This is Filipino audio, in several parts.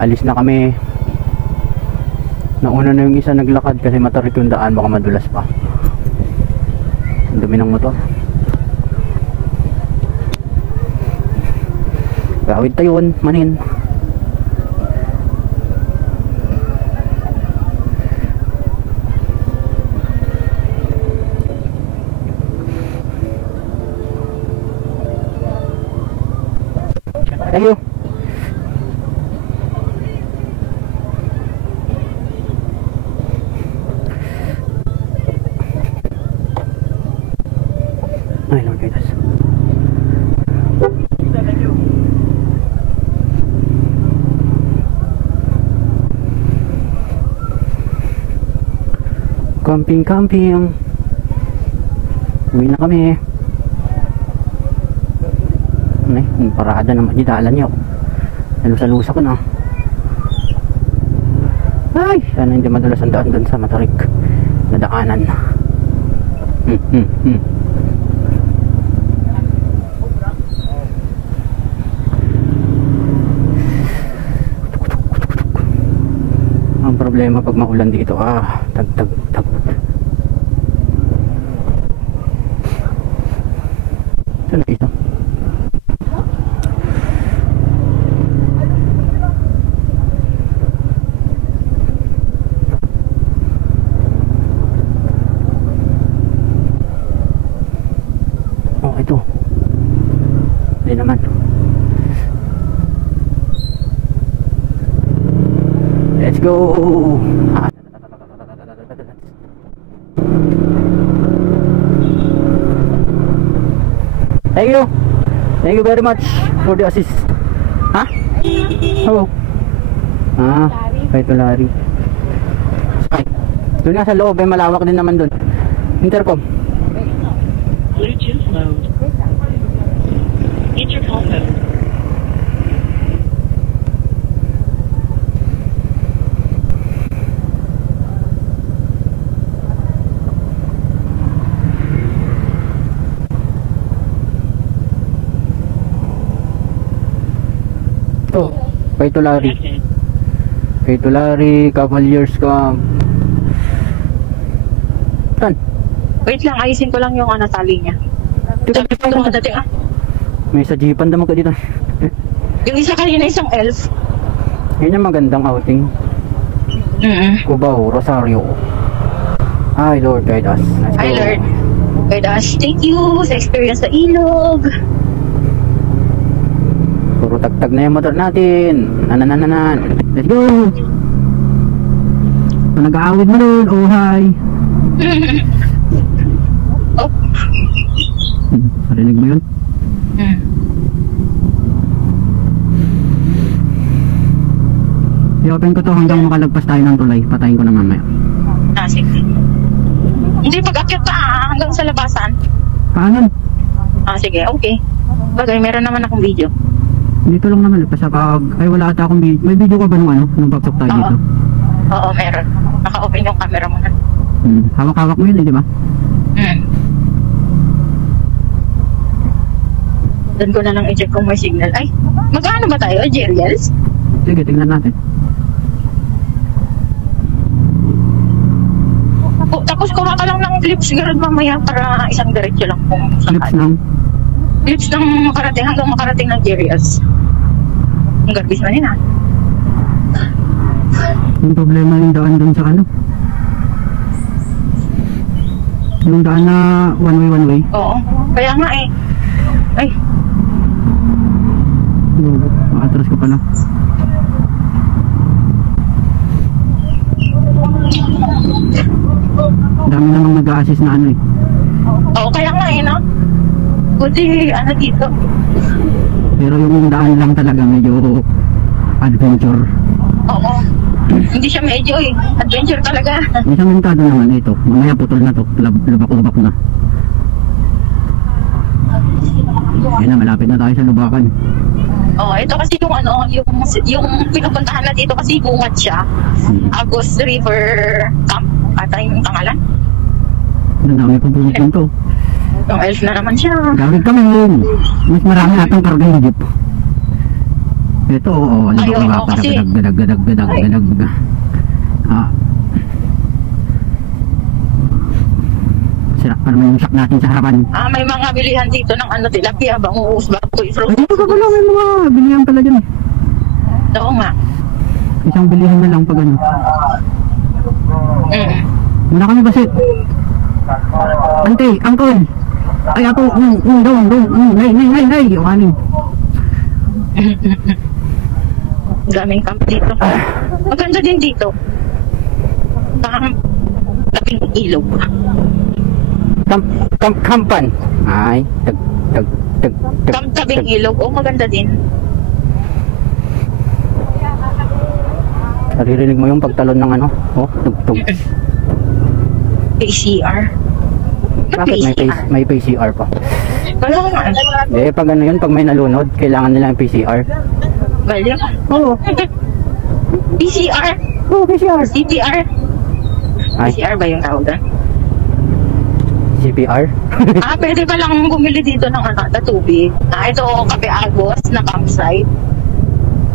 Alis na kami. Nauna na yung isa naglakad kasi matarik yung daan, baka madulas pa. Ang dumi ng motor. Gawid tayo, manin. Tayo. Ay, Lord guide us. Camping. Uwi na kami. Ay, parada naman. Didalan niyo. Nalusa-lusa ko na. Ay, sana hindi madulas ang daan dun sa matarik na daanan. Ang problema pag maulan dito, tag. Saan ito? Oh, ito. Hindi naman. Let's go. Thank you very much for the assist. Ha? Hello. Kay Tulari. Ay, doon nga sa loob, malawak din naman doon. Intercom. Bluetooth mode. Intercom mode. Ito, kay Tulari. Kay Tulari, Cavaliers Camp. Saan? Wait lang, ayusin ko lang yung tali niya. May sa jeepan naman ka dito. Yung isa kanina, isang elf. Yun yung magandang outing. Cubao, Rosario. Ay Lord, guide us. Hi Lord, guide us. Thank you sa experience sa ilog. Puro tagtag na yung motor natin. Let's go. Nag-aawid mo rin. Oh hi. Oh. Narinig mo yun? I-open ko to hanggang makalagpas tayo ng tulay. Patayin ko na mamaya. Sige. Hindi, pag-akyat pa hanggang sa labasan. Kanan? Sige, okay. Bagay, meron naman akong video. Dito lang naman. Ay, wala ata akong video. May video ka ba nung nung papasok tayo dito? Oo, meron. Naka-open yung camera mo na. Hawak-hawak mo yun di ba? Doon ko na lang i-check kung may signal. Ay, magkano ba tayo, Jeriels? Sige, tignan natin. Tapos kuha ka lang ng clips garod mamaya para isang diretso lang kung Clips ng? Clips ng makarating hanggang makarating ng Jeriels. Ang garbis na nila. Yung problema yung daan dun sa ano? Yung daan na one way? Oo, kaya nga eh. Ay. Makatras ko pala. Dami namang nag-a-assist na ano eh. Oo, kaya nga eh, no? Buti, dito. Pero yung daan lang talaga medyo adventure. Oo. Hindi siya medyo eh. Adventure talaga. May samentado naman ito. Mamaya putol na to. Lubak-lubak na. Ayan na, malapit na tayo sa lubakan. Oo, ito kasi yung pinupuntahan na dito kasi bungat siya. Agos River Camp. Ata yung pangalan. Ang dami pang bungat nito. Yung elf na naman siya. Gawin kami yun. Mas marami atang karga yung jeep. Ito, oo. Ano Ay, ba oo, nga? kasi- Gadag. Ah. Sira, ano yung shock natin sa harapan? May mga bilihan dito ng ano, tilapia, bangus, baboy, Ay, fruit. ito ka pala, may mga bilihan pala dyan eh. Oo nga. Isang bilihan na lang pag ano. Mm. Muna kami basit. Ante, uncle. Ay, ako, nay, yung aning. Daming camp dito. Maganda din dito. Parang tabing ilog. Kampan. Ay, Tabing ilog. Maganda din. Naririnig mo yung pagtalon ng ano? Oh, tugtog. PCR. Bakit may PCR pa? Kaya nga. Pag ano yun, pag may nalunod, kailangan nila yung PCR. Galing. Oo. PCR. Oo, PCR. CPR. Ay, PCR ba yung tawag doon? CPR? Pwede pa lang bumili dito ng na tubig. Ito, Kape Agos na campsite.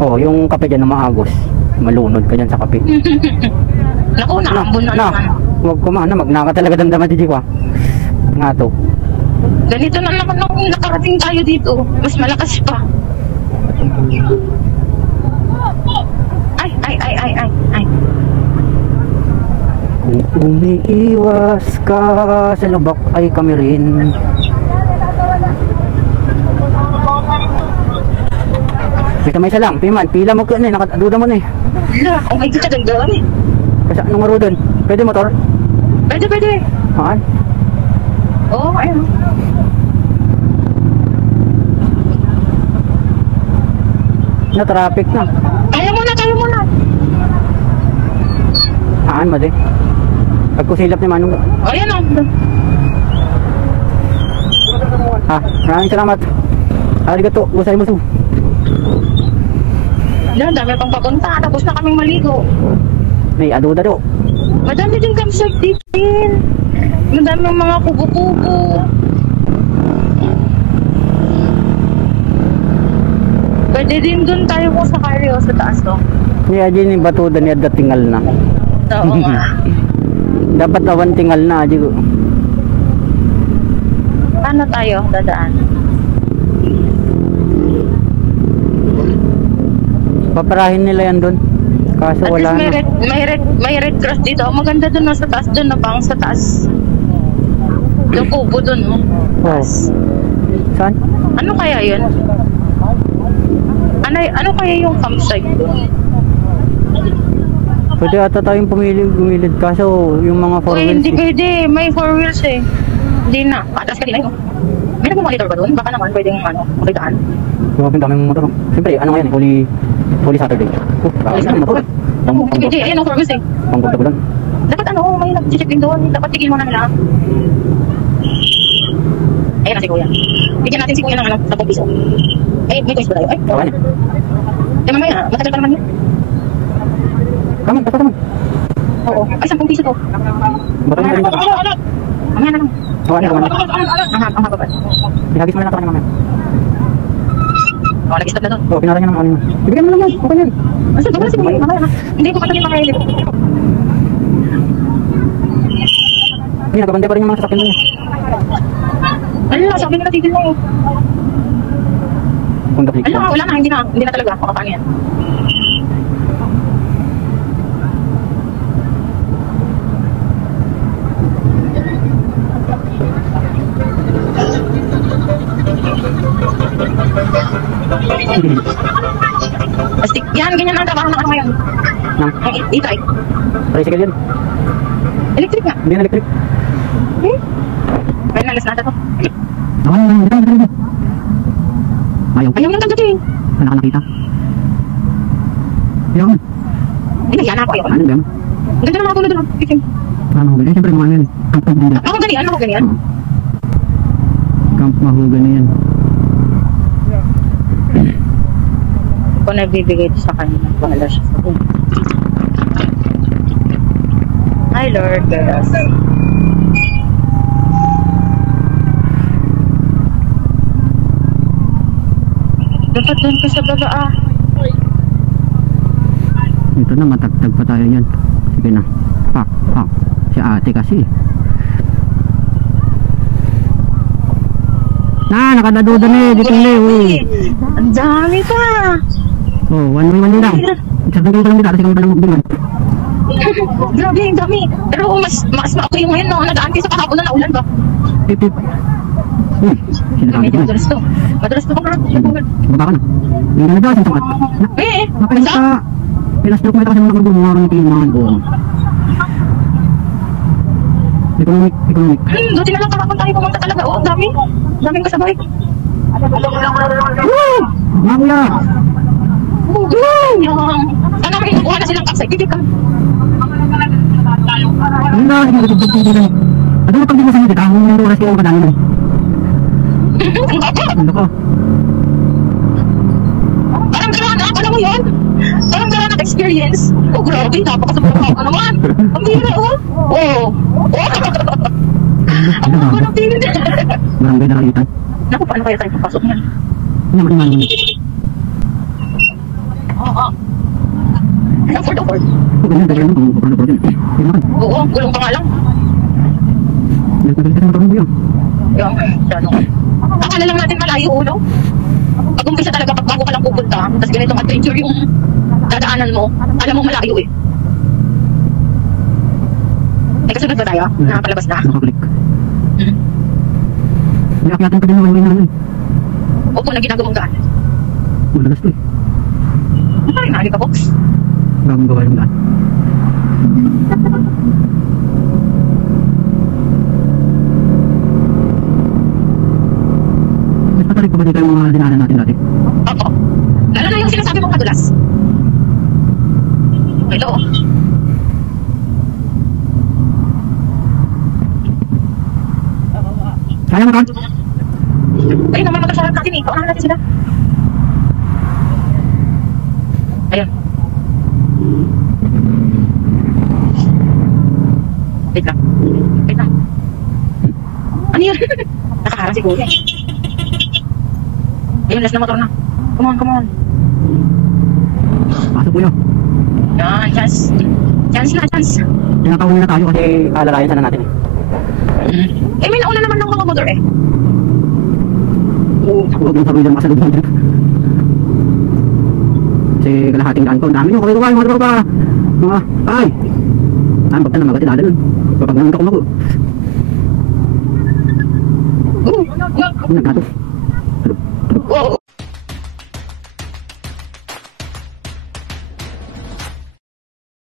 Oo, yung kape dyan na maagos. Malunod ka dyan sa kape. Naku, nakambun na naman. Huwag kumana, magnaka talaga damdaman di ko. Nga to. Ganito na naman nung nakarating tayo dito. Mas malakas pa. Ay. Kung umiiwas ka sa lubak ay kami rin. May kamay isa lang, Piman, pila mo ka na eh, nakaduda mo na eh. Oh my God, ang dami. Kasi anong maro doon? Pwede motor? Pwede. Haan? Oo, ayun. Na traffic na. Kaya mo na. Haan, madi. Pagkusilap ni Manong. Ayan o. Maraming salamat. Arigato, gusay mo su. Yan, dami pang papunta. Tapos na kaming maligo. May aduda do. Madami din campsite dito din. Madami mga kubo-kubo. Pwede din dun tayo kung sakali o sa taas no. Niya dyan yung batuda niya datingal na. Oo nga. Dapat awan tingal na, Aji ko. Paano tayo dadaan? Paparahin nila yan doon. Kaso At wala least na. may red cross dito. Maganda dun no, sa taas dun na bang sa taas. Yung kubo dun no. Taas. Saan? Ano kaya yun? Ano kaya yung campsite dun? Pwede ata tayong gumilid. Kaso yung mga four Uy, wheels. hindi pwede. May 4 wheels eh. Hindi na. Patas ka din yun. May nag-monitor ba dun? Baka naman pwedeng makitaan. Grabe ang daming motor. Siyempre, ano ngayon eh? Holy Saturday. Grabe ang motor. Hindi, ayun ang 4 wheels eh. Panggol-tagulan. Dapat may nag-check din doon. Dapat tigil mo na nila. Ayun na si Kuya. Bigyan natin si Kuya ng 10 piso. May coins ba tayo? Tawa niya. Mamaya, matagal pa naman yun. Kaman, dapat naman. Oo. Ay, 10 piso to. Bato na rin ito. Mamaya na lang. Tawa niya. Ang haba ba? Ihagis mo na lang tawa niya mamaya. Nag-stop na doon. Oo, pinara niya ng ano yun. Ibigyan mo lang yan. Okay yan. Asa, doon na si Kuya. Mamaya na. Hindi ko patayin mga hilit. Hindi, nagkabante pa rin yung mga sasakyan niya. Ala, sabi nila tigil na eh. Kung daplik. Ala, wala na. Hindi na talaga. Paano yan? Astig, yan, ganyan ang trabaho ng ano ngayon. Nang Ang e-trike. tricycle yun. Electric nga. Hindi na electric. Kaya nalas natin to. Ayaw. Ayaw lang tanggapin. Wala ka nakita. Ayaw ka. Hindi, yan ako. Ayaw ko. Ano ba yan? Ang ganda ng mga tulad doon. Kikim. Camp Mahogany. Siyempre mga yan. Camp Mahogany. Ako ganyan, ako ganyan. Camp Mahogany yan. Kung nagbibigay ito sa kanya, bahala siya sa akin. Hi Lord, guide us. Dapat doon ka sa baba ah. Ito na, matagtag pa tayo yan. Sige na. Pak, pak. Si ate kasi. Nakadaduda na eh. Dito na eh. Ang dami pa. Oh, one way lang. Isang tingin ko lang dito. Kasi kami pa lang magbilan. Grabe, ang dami. Pero mas ma-okay ngayon, no? Nagaan kayo sa kahapon na naulan ba? Pip, pip. Uy, sinasabi ko. Madalas to. Madalas to ka. Baba ka na. Yung na dyan, sintok ka. Mapilas ka. Pilas-stroke mo ito kasi mga kagumurang yung mga ko. Economic. Doon na lang kahapon tayo pumunta talaga. Oh, ang dami. Daming kasabay. Woo! Mga kuya! Ano may nakuha na silang kapsa? Hindi ka. Yun na, hindi ko dito. Ano na pag di mo sa kita? Ang oras ko kadami mo. Ano ko? Parang garanak, alam mo yun? Parang garanak experience. Oh, grabe, napakasabay ka naman. Ang bira, oh. Oh. Ang mga ng tingin. Barangay na kalitan. Naku, paano kaya tayo papasok niyan? Ano naman naman. Oo. Ang for the court. Ganyan, ganyan. Kung kapag yan. Hindi naman. Oo, gulong pa nga lang. Ganyan ka naman yan. Yung, ano. Akala lang natin malayo, ulo. Pag umpisa talaga, pag bago ka lang pupunta, tapos ganitong adventure yung dadaanan mo, alam mo malayo eh. May kasunod ba tayo? Nakapalabas na? Nakaklik. May akyatan pa din na way namin. Huwag mo na ginagawang gaan. Madalas to eh. Ano pa rin, nahali ka, Box? Bagong gawa yung daan. Mas patarik pa ba dito yung mga dinaanan natin dati? Opo. Lalo na yung sinasabi mong madulas. Hello? Kaya mo ka? Ayun naman magkasarap natin eh. Paunahan natin sila. Ayun. Wait lang. Wait lang. Ano yun? Nakaharang si Kuya. Ayun, last na motor na. Come on, come on. Pasok po yun. Yan, chance. Chance na, chance. Tinatawin na tayo kasi alalayan sana natin eh. Eh, may nauna naman ng mga motor eh. Huwag mong sabihin dyan makasalubuhan dyan. Kasi kalahating daan ko, ang dami nyo, kaya mga tropa. Mga, ay! Ang pagka na magatilala nun. Kapag nangang ako mako. Nagkato. Oo.